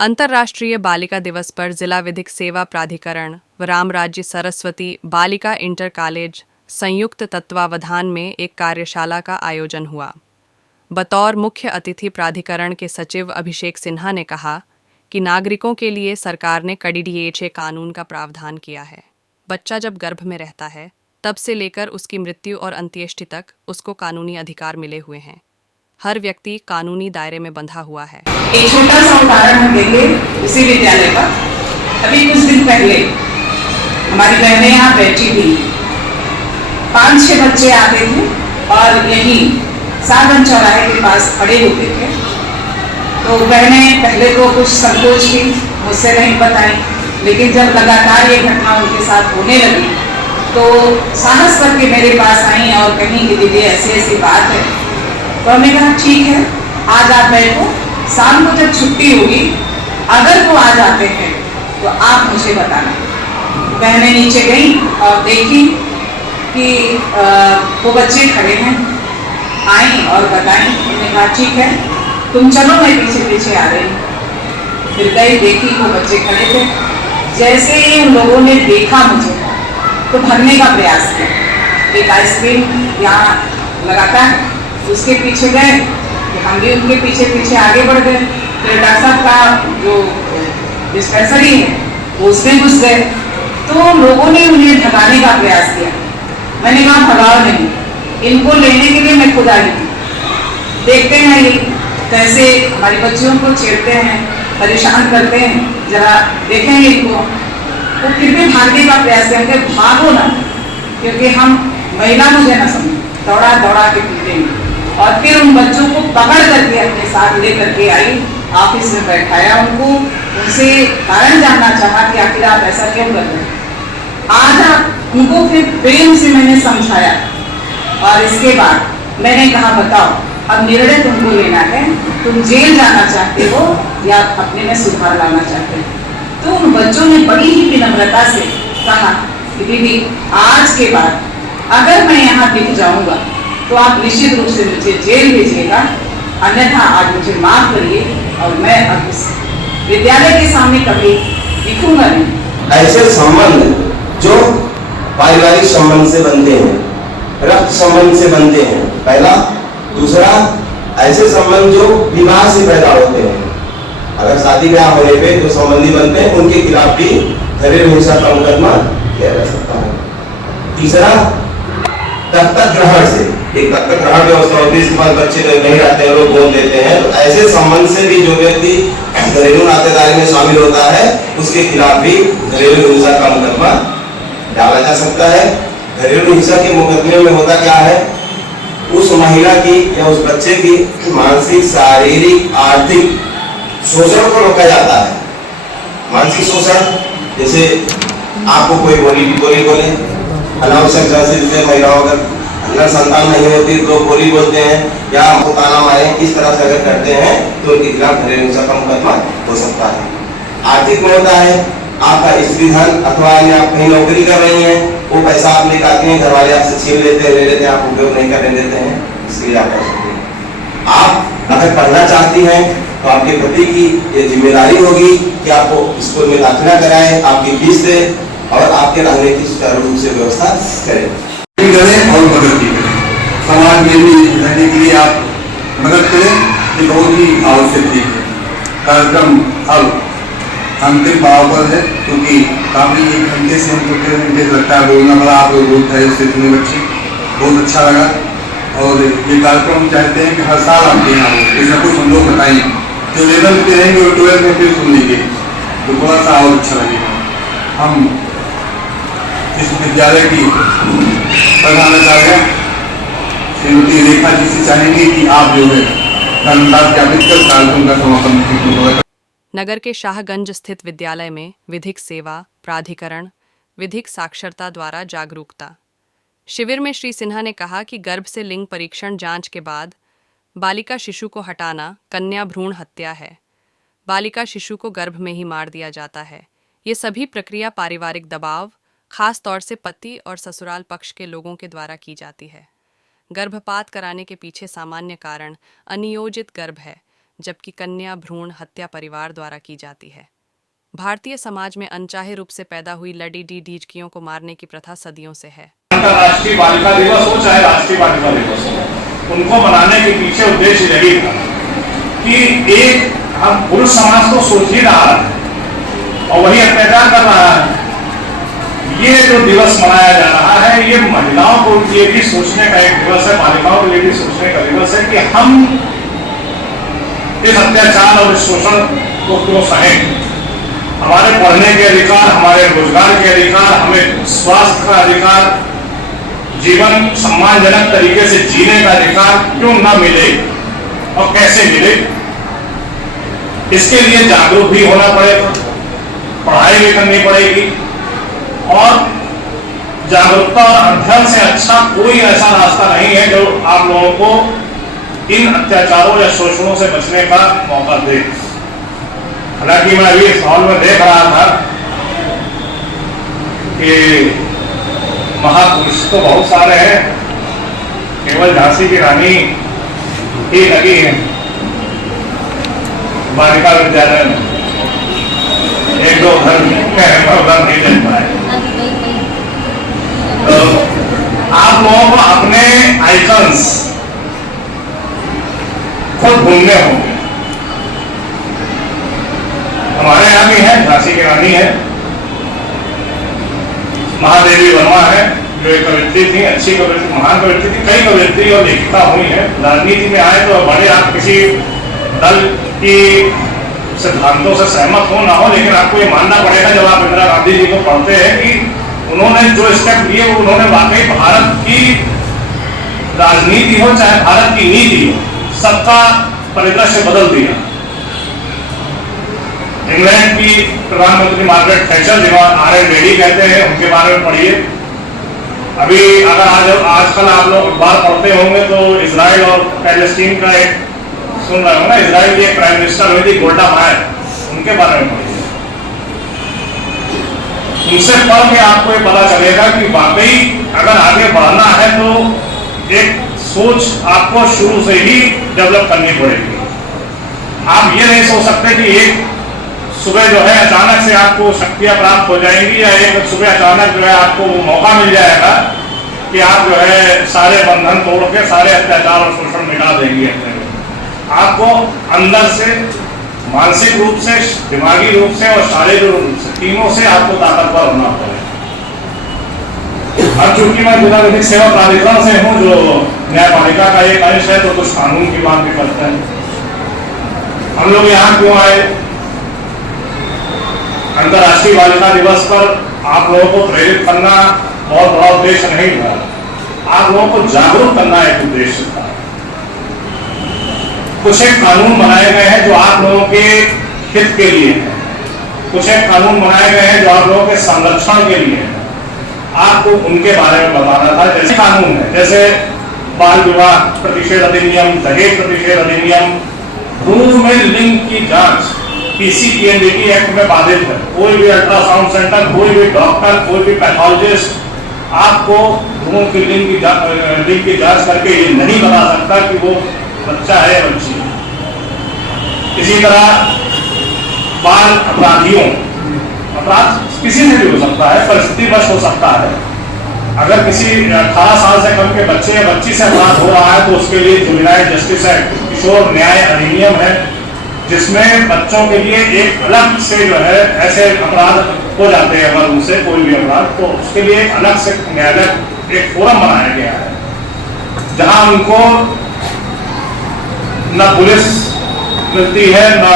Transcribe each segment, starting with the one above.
अंतर्राष्ट्रीय बालिका दिवस पर जिला विधिक सेवा प्राधिकरण व रामराज्य सरस्वती बालिका इंटर कॉलेज संयुक्त तत्वावधान में एक कार्यशाला का आयोजन हुआ। बतौर मुख्य अतिथि प्राधिकरण के सचिव अभिषेक सिन्हा ने कहा कि नागरिकों के लिए सरकार ने कड़ी DHA कानून का प्रावधान किया है। बच्चा जब गर्भ में रहता है तब से लेकर उसकी मृत्यु और अंत्येष्टि तक उसको कानूनी अधिकार मिले हुए हैं। हर व्यक्ति कानूनी दायरे में बंधा हुआ है। एक छोटा सा उदाहरण हम देंगे इसी विद्यालय का। अभी कुछ दिन पहले हमारी बहनें यहाँ बैठी थी, 5-6 बच्चे आते थे और यही साधन चौराहे के पास खड़े होते थे। तो बहनें पहले तो कुछ संकोच थी, मुझसे नहीं बताई, लेकिन जब लगातार ये घटना उनके साथ होने लगी तो साहस करके मेरे पास आई और कहीं कि दीदी ऐसी ऐसी बात है। तो हमने कहा ठीक है, आज आप बैठो, शाम को जब छुट्टी होगी अगर वो आ जाते हैं तो आप मुझे बताना। बहनें नीचे गई और देखी कि वो बच्चे खड़े हैं, आई और बताई। हमने कहा ठीक है, तुम चलो, मैं पीछे पीछे आ रही हूँ। फिर गई, देखी वो बच्चे खड़े थे। जैसे ही उन लोगों ने देखा मुझे तो भगने का प्रयास किया। एक आइसक्रीम यहाँ लगाता है, उसके पीछे गए, हम भी उनके पीछे पीछे आगे बढ़ गए। फिर डॉक्टर साहब का जो डिस्पेंसरी है वो उसमें घुस गए। तो लोगों ने उन्हें भगाने का प्रयास किया। मैंने कहा भगाओ नहीं, इनको लेने के लिए मैं खुद आई थी। देखते हैं ये कैसे हमारी बच्चियों को छेड़ते हैं, परेशान करते हैं, जरा देखेंगे इनको। तो फिर भी भागने का प्रयास किया, भागो ना, क्योंकि हम महिला मुझे ना समझे, दौड़ा दौड़ा के पीटेंगे। और फिर उन बच्चों को पकड़ करके अपने साथ लेकर के आई, ऑफिस में बैठाया उनको, उनसे कारण जानना चाहा कि आखिर आप ऐसा क्यों कर रहे हैं। आज आप उनको फिर प्रेम से मैंने समझाया और इसके बाद मैंने कहा बताओ अब निर्णय तुमको लेना है, तुम जेल जाना चाहते हो या अपने में सुधार लाना चाहते हो। तो उन बच्चों ने बड़ी ही विनम्रता से कहा कि दीदी आज के बाद अगर मैं यहाँ दिख जाऊंगा तो आप निश्चित रूप से मुझे जेल भेजिएगा, अन्यथा आज मुझे माफ करिए और मैं अब इस विद्यालय के सामने कभी दिखूंगा नहीं। ऐसे संबंध जो पारिवारिक संबंध से बनते हैं, रक्त संबंध से बनते हैं, पहला। दूसरा, ऐसे संबंध जो विवाह से पैदा होते हैं। अगर शादी ब्याह होने पे जो संबंधी बनते हैं उनके खिलाफ भी घरेलू हिंसा का मुकदमा किया जा सकता है। तीसरा, दत्तक ग्रहण से, एक दत्तक ग्रहण व्यवस्था होती है, इसके बाद बच्चे नहीं रहते हैं, लोग बोल देते हैं। तो ऐसे संबंध से भी जो व्यक्ति घरेलू नातेदारी में शामिल होता है उसके खिलाफ भी घरेलू हिंसा का मुकदमा डाला जा सकता है। घरेलू हिंसा के मुकदमे में होता क्या है, उस महिला की या उस बच्चे की मानसिक, शारीरिक, आर्थिक शोषण को रोका जाता है। मानसिक शोषण, जैसे आपको कोई बोले, अनावश्यक जैसे महिलाओं का अगर संतान नहीं होती तो बोली बोलते हैं या ताना मारे, इस तरह से अगर करते हैं तो उनके खिलाफ घरेलू हिंसा का मुकदमा हो सकता है। आर्थिक में होता है, आपका स्त्री धन अथवा आप कहीं नौकरी कर रही हैं, वो पैसा आप लेकर आते हैं, घर वाले आपसे छीन लेते हैं, ले लेते हैं, आप उपयोग नहीं करने देते हैं, इसके लिए आप कर सकते हैं। आप अगर पढ़ना चाहती हैं तो आपके पति की ये जिम्मेदारी होगी कि आपको स्कूल में दाखिला कराएं, आपकी फीस दे और आपके रहने की सुचारू रूप से व्यवस्था करें। और मदद भी करें, समाज में भी रहने के लिए आप मदद करें, ये बहुत ही आवश्यक चीज है। कार्यक्रम अब अंतिम भाव पर है, क्योंकि काफी 1 घंटे से हमको 1.5 घंटे लगता है बोलना पड़ा। आप लोग बोलते हैं इससे इतने बच्चे, बहुत अच्छा लगा। और ये कार्यक्रम चाहते हैं कि हर साल आपके यहाँ हो, ऐसा कुछ हम लोग बताएंगे। जो लेवल पे रहेंगे वो 12 में फिर सुन लीजिए तो थोड़ा सा और अच्छा लगेगा। हम इस विद्यालय की प्रधानाचार्य श्रीमती रेखा जी से चाहेंगे कि आप जो है धन्यवाद ज्ञापित कर कार्यक्रम का समापन। नगर के शाहगंज स्थित विद्यालय में विधिक सेवा प्राधिकरण विधिक साक्षरता द्वारा जागरूकता शिविर में श्री सिन्हा ने कहा कि गर्भ से लिंग परीक्षण जांच के बाद बालिका शिशु को हटाना कन्या भ्रूण हत्या है। बालिका शिशु को गर्भ में ही मार दिया जाता है। ये सभी प्रक्रिया पारिवारिक दबाव, खास तौर से पति और ससुराल पक्ष के लोगों के द्वारा की जाती है। गर्भपात कराने के पीछे सामान्य कारण अनियोजित गर्भ है। जबकि कन्या भ्रूण हत्या परिवार द्वारा की जाती है। भारतीय समाज में अनचाहे रूप से पैदा हुई लड़ी ढीठकियों को मारने की प्रथा सदियों से है। अंतर्राष्ट्रीय बालिका दिवस हो चाहे राष्ट्रीय बालिका दिवस हो, उनको मनाने के पीछे उद्देश्य यही था कि एक हम पुरुष समाज को सोच ही रहा है और वही अत्याचार कर रहा है। ये जो दिवस मनाया जा रहा है, ये महिलाओं को ये भी सोचने का एक दिवस है, बालिकाओं के लिए भी सोचने का दिवस है कि हम इस अत्याचार और इस शोषण को क्यों सहें। हमारे पढ़ने के अधिकार, हमारे रोजगार के अधिकार, हमें स्वास्थ्य का अधिकार, जीवन सम्मानजनक तरीके से जीने का अधिकार क्यों न मिले और कैसे मिले, इसके लिए जागरूक भी होना पड़ेगा, पढ़ाई भी करनी पड़ेगी और जागरूकता और अध्ययन से अच्छा कोई ऐसा रास्ता नहीं है जो आप लोगों को इन अत्याचारों या शोषणों से बचने का मौका दे। हालांकि मैं अभी इस हॉल में देख रहा था कि महापुरुष तो बहुत सारे हैं, केवल झांसी की रानी ही लगी है बालिका विद्यालय में। एक दो घर नहीं ले पाए। तो आप लोगों को अपने आइकन्स खुद ढूंढने होंगे। हमारे यहाँ भी है, झांसी की रानी है, महादेवी वर्मा है जो एक कवियत्री थी, अच्छी कवियत्री, महान कवियत्री थी। कई कवियत्री और लेखिका हुई है। राजनीति में आए तो बड़े आप किसी दल की सिद्धांतों से सहमत हो ना हो, लेकिन आपको ये मानना पड़ेगा जब आप इंदिरा गांधी जी को पढ़ते हैं कि उन्होंने जो स्टेप लिए वो उन्होंने वाकई भारत की राजनीति हो चाहे भारत की नीति हो, सबका परिदृश्य बदल दिया। इंग्लैंड की प्रधानमंत्री मार्गरेट थैचर, जिन्हें आर.एन. बेडी कहते हैं, उनके बारे में पढ़िए। अभी अगर आजकल आप लोग अखबार पढ़ते होंगे तो इजराइल और पैलेस्टीन का एक सुन रहे हो ना, इजराइल की एक प्राइम मिनिस्टर हुई थी गोल्डा मायर, उनके बारे में पढ़िए। उनसे पढ़ के आपको ये पता चलेगा कि वाकई अगर आगे बढ़ना है तो एक सोच आपको शुरू से ही डेवलप करनी पड़ेगी। आप ये नहीं सोच सकते कि एक सुबह जो है अचानक से आपको शक्तियां प्राप्त हो जाएंगी या एक सुबह अचानक जो है आपको मौका मिल जाएगा कि आप जो है सारे बंधन तोड़ के सारे अत्याचार और शोषण मिटा देंगे अपने में। आपको अंदर से, मानसिक रूप से, दिमागी रूप से और शारीरिक रूप से, तीनों से आपको ताकतवर होना पड़ेगा। अब चूंकि मैं जिला विधिक सेवा प्राधिकरण से हूँ जो न्यायपालिका का एक अंश है, तो कुछ कानून की बात भी करते हैं। हम लोग यहाँ क्यों आए? अंतर्राष्ट्रीय बालिका दिवस पर आप लोगों को प्रेरित करना बहुत बड़ा उद्देश्य नहीं था, आप लोगों को जागरूक करना एक उद्देश्य था। कुछ एक कानून बनाए गए हैं जो आप लोगों के हित के लिए हैं, कुछ एक कानून बनाए गए हैं जो आप लोगों के संरक्षण के लिए हैं, आपको उनके बारे में बताना था। जैसे कानून है, जैसे बाल विवाह प्रतिषेध अधिनियम, दहेज प्रतिषेध अधिनियम, भ्रूण में लिंग की जांच PCPNDT एक्ट में बाधित है। कोई भी अल्ट्रासाउंड सेंटर, कोई भी डॉक्टर, कोई भी पैथोलॉजिस्ट आपको भ्रूण की लिंग की जांच करके ये नहीं बता सकता कि वो बच्चा है या बच्ची है। इसी तरह बाल अपराधियों, अपराध किसी से भी हो सकता है, परिस्थितिवश हो सकता है। अगर किसी 18 साल से कम के बच्चे या बच्ची से अपराध हो रहा है तो उसके लिए जुवेनाइल जस्टिस एक्ट, किशोर न्याय अधिनियम है, जिसमें बच्चों के लिए एक अलग से जो है ऐसे अपराध हो जाते हैं, अगर उनसे कोई भी अपराध, तो उसके लिए एक अलग से न्यायालय एक फोरम बनाया गया है जहां उनको न पुलिस मिलती है, न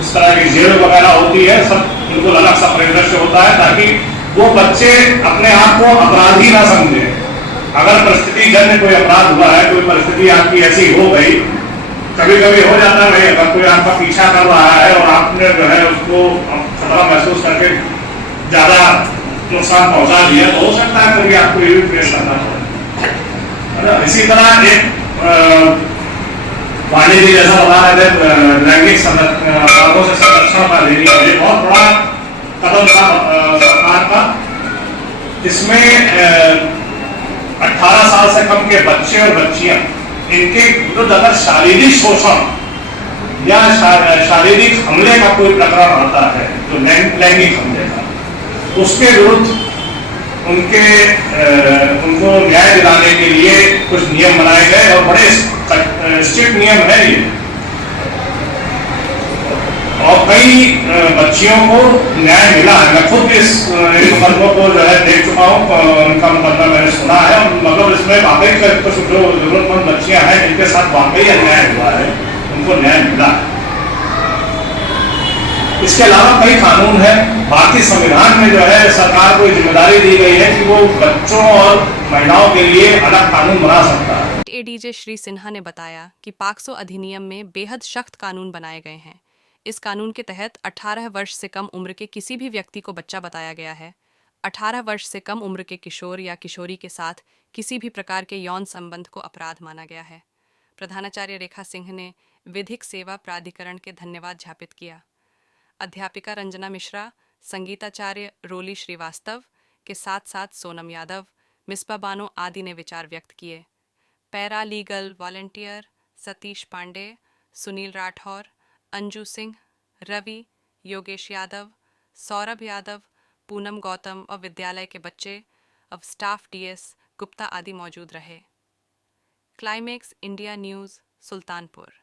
इस तरह की जेल वगैरह होती है, सब बिल्कुल अलग सा परिदृश्य होता है ताकि वो बच्चे अपने आप को अपराधी ना समझे। अगर परिस्थिति जन्य कोई अपराध हुआ है, कोई परिस्थिति आपकी ऐसी हो गई, कभी कभी हो जाता है, अगर कोई आपका पीछा कर रहा है और आपने जो है उसको खतरा महसूस करके ज्यादा नुकसान पहुंचा दिया, तो हो सकता है कभी आपको ये भी फेस करना पड़े। इसी तरह एक वाणिज्य जी जैसा बता रहे थे, लैंगिक अपराधों से संरक्षण का अधिनियम, ये बहुत बड़ा कदम था सरकार का। इसमें 18 साल से कम के बच्चे और बच्चियां, इनके विरुद्ध अगर शारीरिक शोषण या शारीरिक हमले का कोई प्रकरण आता है, जो लैंगिक हमले का, उसके विरुद्ध उनको न्याय दिलाने के लिए कुछ नियम बनाए गए और बड़े स्ट्रिक्ट नियम है ये। और कई बच्चियों को न्याय मिला है। मैं खुद इस मुकदमों को जो है देख चुका हूँ, उनका मुकदमा मैंने सुना है, और मतलब इसमें वाकई कुछ जो जरूरतमंद बच्चियां हैं जिनके साथ वाकई अन्याय हुआ है, उनको न्याय मिला है। इसके अलावा कई कानून है। भारतीय संविधान में जो है सरकार को जिम्मेदारी दी गई है कि वो बच्चों और महिलाओं के लिए अलग कानून बना सकता है। एडीजे श्री सिन्हा ने बताया कि पॉक्सो अधिनियम में बेहद सख्त कानून बनाए गए हैं। इस कानून के तहत 18 वर्ष से कम उम्र के किसी भी व्यक्ति को बच्चा बताया गया है। 18 वर्ष से कम उम्र के किशोर या किशोरी के साथ किसी भी प्रकार के यौन संबंध को अपराध माना गया है। प्रधानाचार्य रेखा सिंह ने विधिक सेवा प्राधिकरण के धन्यवाद ज्ञापित किया। अध्यापिका रंजना मिश्रा, संगीताचार्य रोली श्रीवास्तव के साथ साथ सोनम यादव, मिसबा बानो आदि ने विचार व्यक्त किए। Paralegal volunteer Satish Pandey, Sunil Rathore, Anju Singh, Ravi, Yogesh Yadav, Saurabh Yadav, Poonam Gautam और विद्यालय के बच्चे अब स्टाफ डीएस गुप्ता आदि मौजूद रहे। Climax India news, Sultanpur.